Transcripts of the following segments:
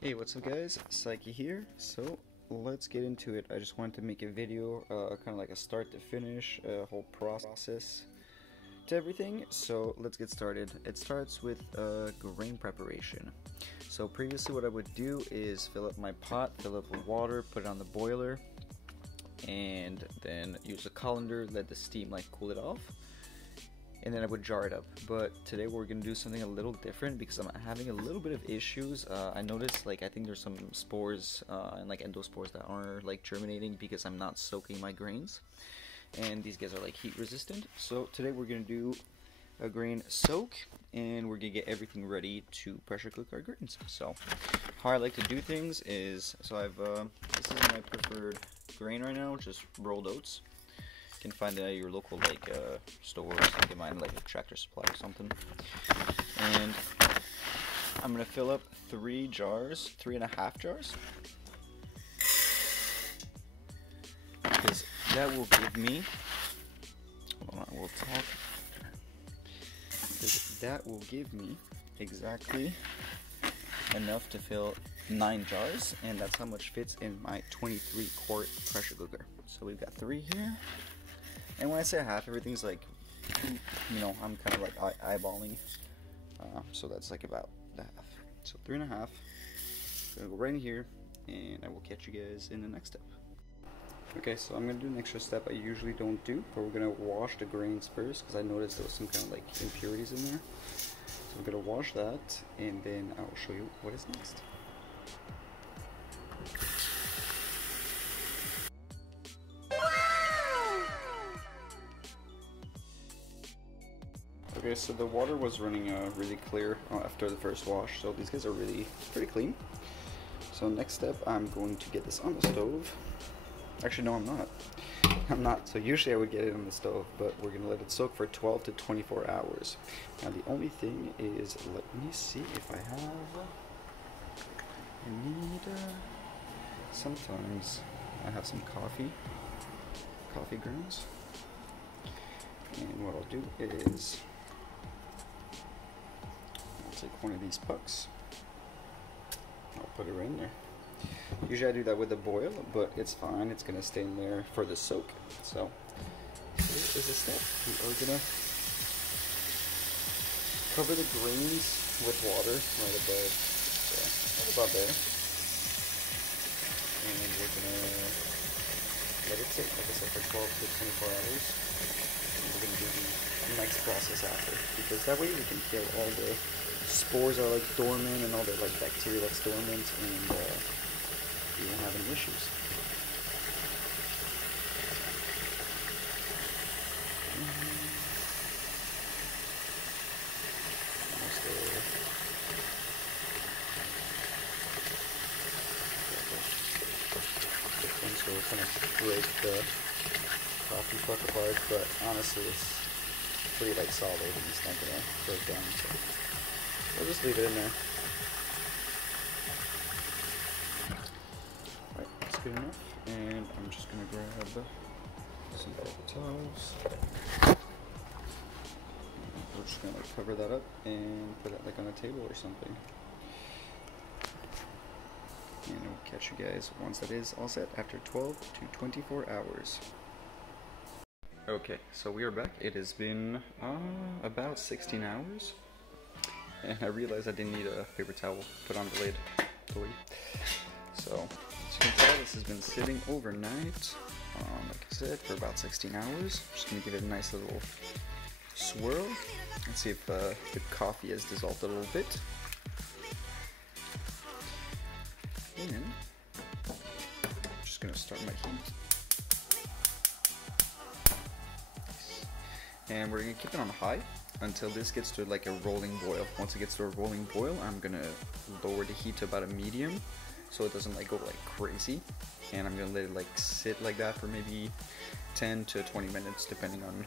Hey, what's up guys, Psych-E here. So let's get into it. I just wanted to make a video, kind of like a start to finish, whole process to everything. So let's get started. It starts with grain preparation. So previously what I would do is fill up my pot, fill up with water, put it on the boiler, and then use a colander, let the steam like cool it off. And then I would jar it up. But today we're gonna do something a little different because I'm having a little bit of issues. I noticed I think there's some spores and like endospores that aren't like germinating because I'm not soaking my grains, and these guys are like heat resistant. So today we're gonna do a grain soak, and we're gonna get everything ready to pressure cook our grains. So how I like to do things is, so I've this is my preferred grain right now, just rolled oats. You can find it at your local store, or something, mine like a Tractor Supply or something. And I'm gonna fill up 3.5 jars, because that will give me. Hold on, we'll talk. Because that will give me exactly enough to fill 9 jars, and that's how much fits in my 23-quart pressure cooker. So we've got 3 here. And when I say half, everything's like, you know, I'm kind of like eyeballing. So that's like about the half. So 3.5. Gonna go right in here, and I will catch you guys in the next step. Okay, so I'm gonna do an extra step I usually don't do, but we're gonna wash the grains first because I noticed there was some kind of like impurities in there. So we're gonna wash that, and then I'll show you what is next. Okay, so the water was running really clear after the first wash, so these guys are really pretty clean. So next step, I'm going to get this on the stove. Actually, no, I'm not. I'm not. So usually I would get it on the stove, but we're going to let it soak for 12 to 24 hours. Now the only thing is, let me see if I have, I need, sometimes I have some coffee grounds. And what I'll do is, take one of these pucks. I'll put it right in there. Usually I do that with a boil, but it's fine. It's gonna stay in there for the soak. So here is a step. We are gonna cover the grains with water right above, right about there, and we're gonna let it sit, like I said, for 12 to 24 hours. And we're gonna do the next process after, because that way we can kill all the spores are like dormant and all the like bacteria that's dormant, and you won't have any issues. Almost there. So we're kind of break the coffee puck apart, but honestly it's pretty like solid and it's not gonna break down. So we'll just leave it in there. Alright, that's good enough. And I'm just going to grab some paper towels. We're just going to cover that up and put it like on a table or something. And we'll catch you guys once that is all set after 12 to 24 hours. Okay, so we are back. It has been about 16 hours. And I realized I didn't need a paper towel put on the lid. So, as you can tell, this has been sitting overnight, like I said, for about 16 hours. Just going to give it a nice little swirl and see if the coffee has dissolved a little bit. And I'm just going to start my heat. And we're going to keep it on high until this gets to like a rolling boil. Once it gets to a rolling boil, I'm gonna lower the heat to about a medium so it doesn't like go like crazy, and I'm gonna let it like sit like that for maybe 10 to 20 minutes depending on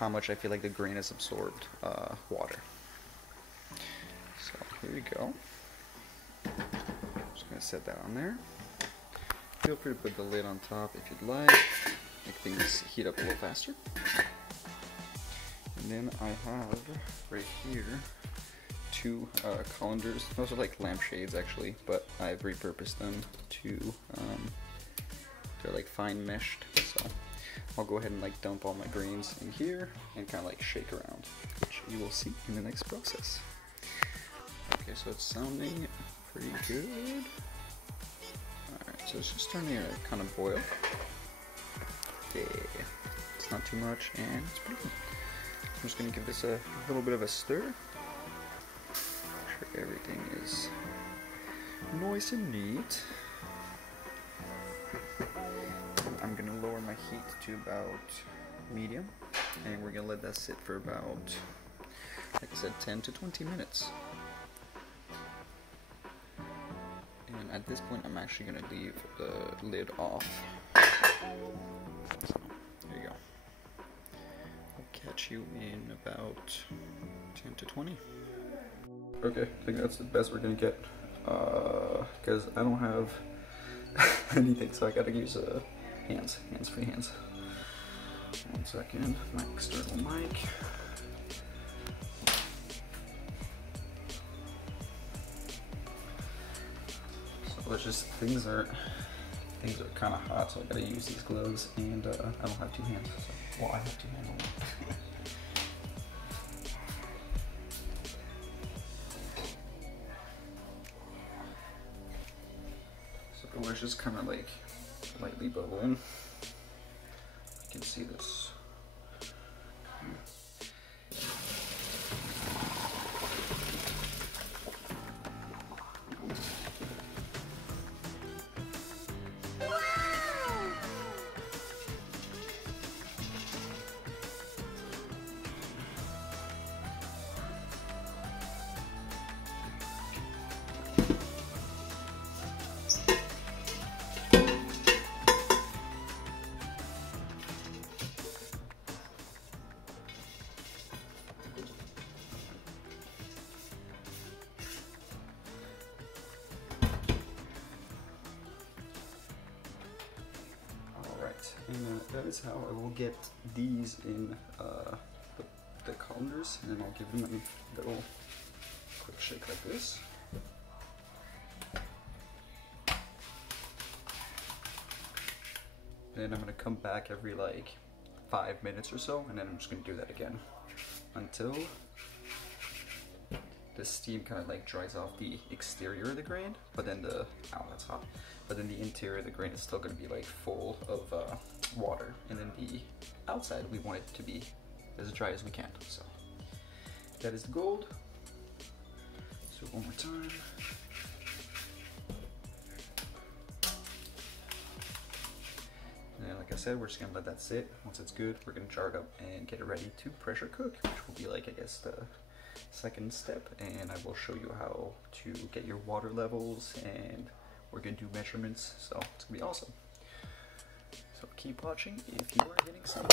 how much I feel like the grain has absorbed water. So here we go. Just gonna set that on there. Feel free to put the lid on top if you'd like, make things heat up a little faster. And then I have right here two colanders. Those are like lampshades actually, but I've repurposed them to, they're like fine meshed, so I'll go ahead and like dump all my grains in here and kind of like shake around, which you will see in the next process. Okay, so it's sounding pretty good. Alright, so it's just starting to kind of boil. Yeah, it's not too much and it's pretty good. I'm just going to give this a little bit of a stir. Make sure everything is nice and neat. I'm going to lower my heat to about medium, and we're going to let that sit for about, like I said, 10 to 20 minutes. And at this point I'm actually going to leave the lid off. So, there you go. Catch you in about 10 to 20. Okay, I think that's the best we're gonna get, because I don't have anything, so I gotta use free hands. 1 second, my external mic. So it's just, things are kind of hot, so I gotta use these gloves, and I don't have 2 hands. So. Well, I have 2 hands on that. So it's just kind of like lightly bubbling. You can see this. And that is how I will get these in the colanders, and I'll give them a little quick shake like this. Then I'm going to come back every like 5 minutes or so, and then I'm just going to do that again until the steam kind of like dries off the exterior of the grain, but then the, ow, that's hot, but then the interior of the grain is still going to be like full of water, and then the outside we want it to be as dry as we can. So that is the gold. So one more time. And then, like I said, we're just gonna let that sit. Once it's good, we're gonna jar it up and get it ready to pressure cook, which will be like, I guess, the second step, and I will show you how to get your water levels, and we're gonna do measurements, so it's gonna be awesome. So keep watching if you are getting some.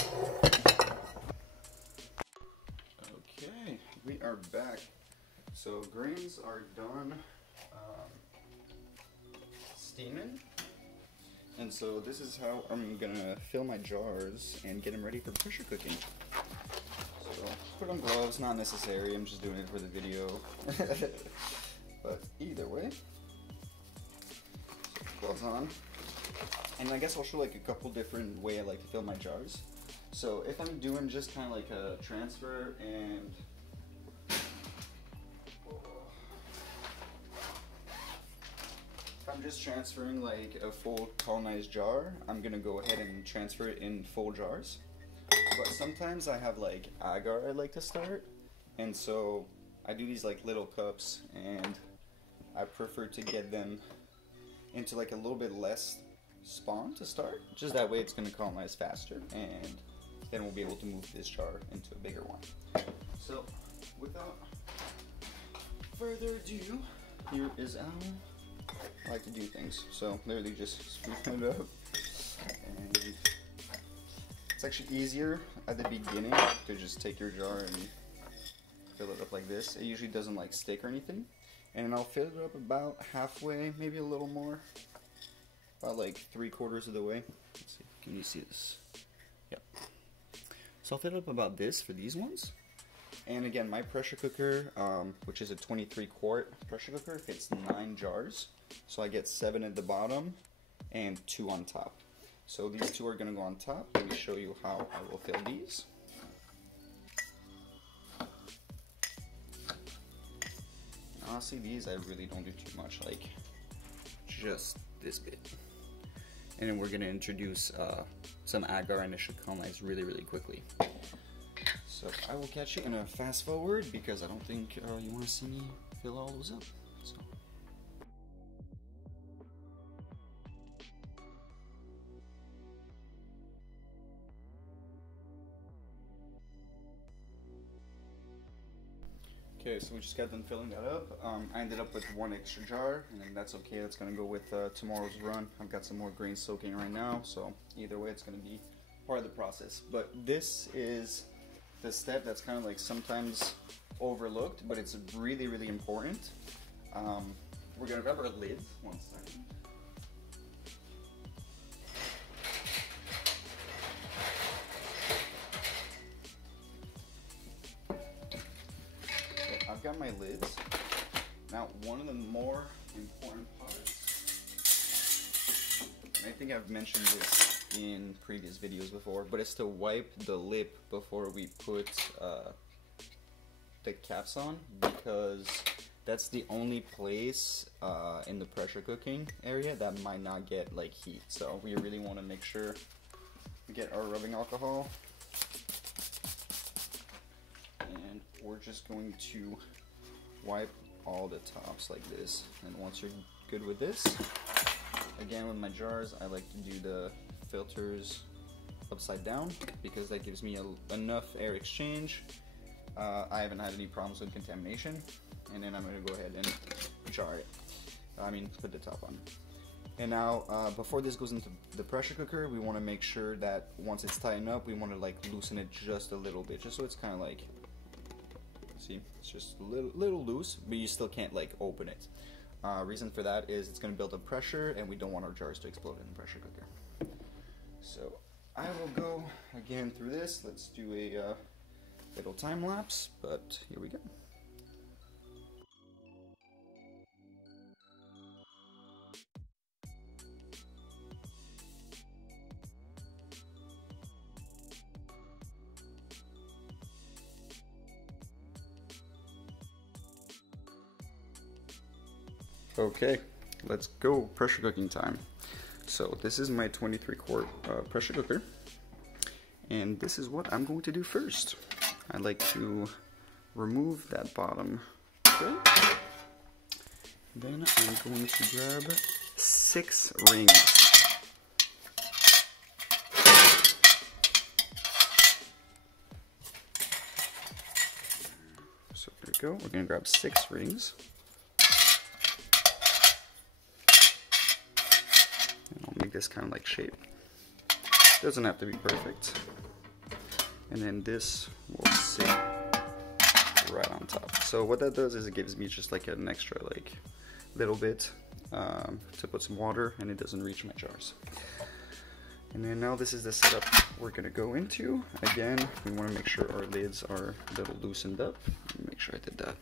Okay, we are back. So grains are done steaming, and so this is how I'm gonna fill my jars and get them ready for pressure cooking. So put on gloves, not necessary, I'm just doing it for the video. But either way, so gloves on. And I guess I'll show like a couple different ways I like to fill my jars. So if I'm doing just kind of like a transfer and if I'm just transferring like a full colonized jar, I'm gonna go ahead and transfer it in full jars. But sometimes I have like agar I like to start, and so I do these like little cups, and I prefer to get them into like a little bit less spawn to start, just that way it's going to colonize faster, and then we'll be able to move this jar into a bigger one. So without further ado, here is how I like to do things. So literally just scoop it up, and it's actually easier at the beginning to just take your jar and fill it up like this. It usually doesn't like stick or anything, and I'll fill it up about halfway, maybe a little more. About like 3/4 of the way. Let's see, can you see this? Yep. So I'll fill it up about this for these ones. And again, my pressure cooker, which is a 23-quart pressure cooker, fits 9 jars. So I get 7 at the bottom and 2 on top. So these 2 are going to go on top. Let me show you how I will fill these. Honestly, these I really don't do too much, like just this bit. And then we're going to introduce some agar, and it should colonize really, really quickly. So I will catch you in a fast forward because I don't think you want to see me fill all those up. So. Okay, so we just got done filling that up. I ended up with 1 extra jar, and then that's okay. That's gonna go with tomorrow's run. I've got some more grains soaking right now, so either way, it's gonna be part of the process. But this is the step that's kind of like sometimes overlooked, but it's really, really important. We're gonna grab our lids. 1 second. So I've got my lids. Now, one of the more important parts, and I think I've mentioned this in previous videos before, but it's to wipe the lip before we put the caps on, because that's the only place in the pressure cooking area that might not get like heat. So we really want to make sure we get our rubbing alcohol, and we're just going to wipe all the tops like this. And once you're good with this, again with my jars, I like to do the filters upside down because that gives me enough air exchange. I haven't had any problems with contamination. And then I'm going to go ahead and jar it. Put the top on. And now, before this goes into the pressure cooker, we want to make sure that once it's tightened up, we want to like loosen it just a little bit, just so it's kind of like, see, it's just a little loose, but you still can't like open it. Reason for that is it's going to build up pressure, and we don't want our jars to explode in the pressure cooker. So I will go again through this. Let's do a little time lapse, but here we go. Okay, let's go pressure cooking time. So this is my 23-quart pressure cooker, and this is what I'm going to do first. I like to remove that bottom tray. Then I'm going to grab 6 rings. So there we go, we're going to grab 6 rings. Make this kind of like shape. Doesn't have to be perfect. And then this will sit right on top. So what that does is it gives me just like an extra like little bit to put some water, and it doesn't reach my jars. And then now this is the setup we're gonna go into. Again, we want to make sure our lids are a little loosened up. Make sure I did that.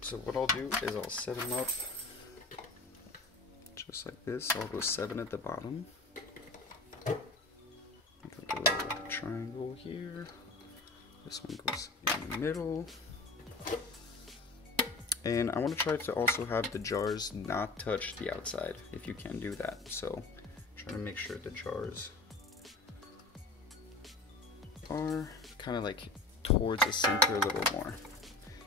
So what I'll do is I'll set them up just like this. I'll go 7 at the bottom. Like a little triangle here. This one goes in the middle. And I want to try to also have the jars not touch the outside, if you can do that. So try to make sure the jars are kind of like towards the center a little more.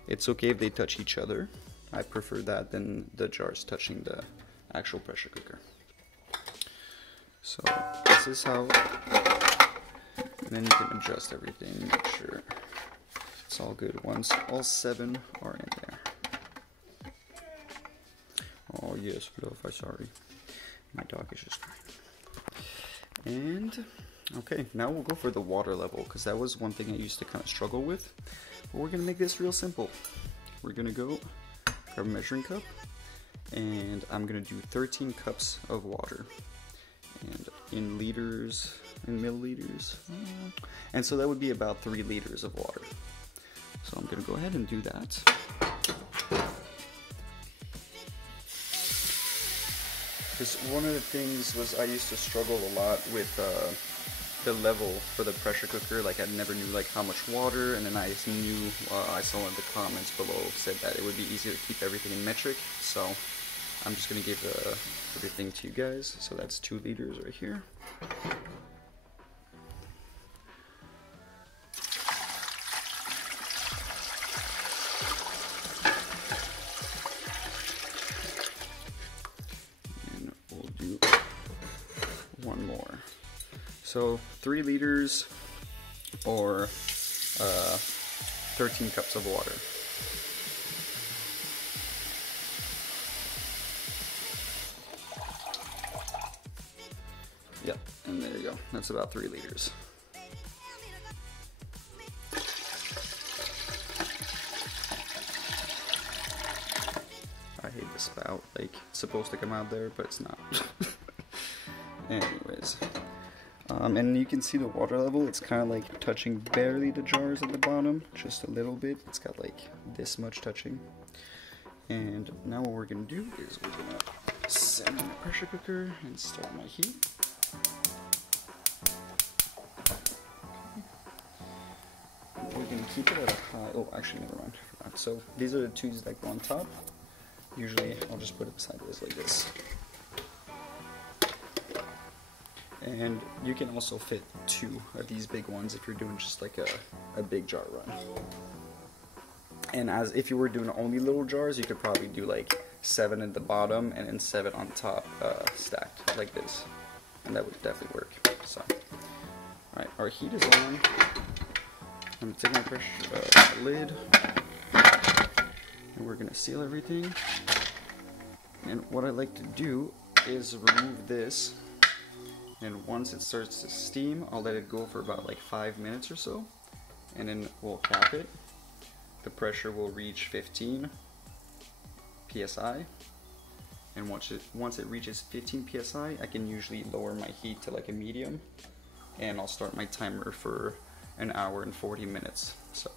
It's okay if they touch each other. I prefer that than the jars touching the actual pressure cooker. So this is how, and then you can adjust everything, make sure it's all good once all 7 are in there. Oh yes, love, I'm sorry. My dog is just crying. And okay, now we'll go for the water level, because that was one thing I used to kind of struggle with. But we're gonna make this real simple. We're gonna go grab a measuring cup, and I'm gonna do 13 cups of water, and in liters, in milliliters, and so that would be about 3 liters of water. So I'm gonna go ahead and do that. Because one of the things was I used to struggle a lot with the level for the pressure cooker. Like I never knew like how much water, and then I knew I saw in the comments below said that it would be easier to keep everything in metric. So I'm just gonna give everything to you guys. So that's 2 liters right here. One more. So 3 liters or 13 cups of water. Yep, and there you go. That's about 3 liters. I hate the spout. Like, it's supposed to come out there, but it's not. Anyways, and you can see the water level. It's kind of like touching barely the jars at the bottom, just a little bit. It's got like this much touching. And now what we're gonna do is we're gonna set in the pressure cooker and start my heat. We're gonna keep it at a high. Oh, actually, never mind. I forgot. So these are the 2s that go on top. Usually, I'll just put it sideways like this. And you can also fit 2 of these big ones if you're doing just like a big jar run. And as if you were doing only little jars, you could probably do like 7 at the bottom and then 7 on top, stacked like this, and that would definitely work. So, all right, our heat is on. I'm gonna take my pressure lid, and we're gonna seal everything. And what I like to do is remove this. And once it starts to steam, I'll let it go for about like 5 minutes or so, and then we'll cap it. The pressure will reach 15 psi, and once it reaches 15 psi, I can usually lower my heat to like a medium, and I'll start my timer for an hour and 40 minutes. So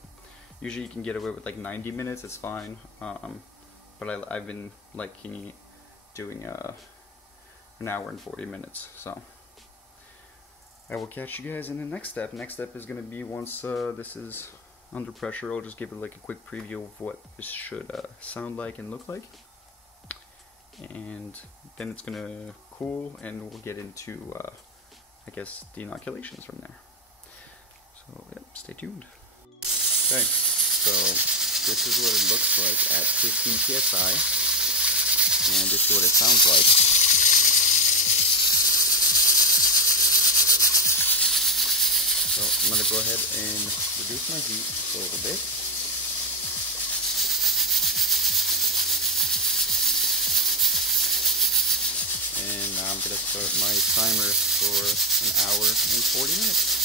usually you can get away with like 90 minutes, it's fine, but I've been liking doing an hour and 40 minutes. So I will catch you guys in the next step. Next step is going to be once this is under pressure, I'll just give it like a quick preview of what this should sound like and look like. And then it's going to cool, and we'll get into, I guess, the inoculations from there. So, yep, stay tuned. Okay, so this is what it looks like at 15 psi, and this is what it sounds like. So I'm going to go ahead and reduce my heat a little bit. And now I'm going to start my timer for an hour and 40 minutes.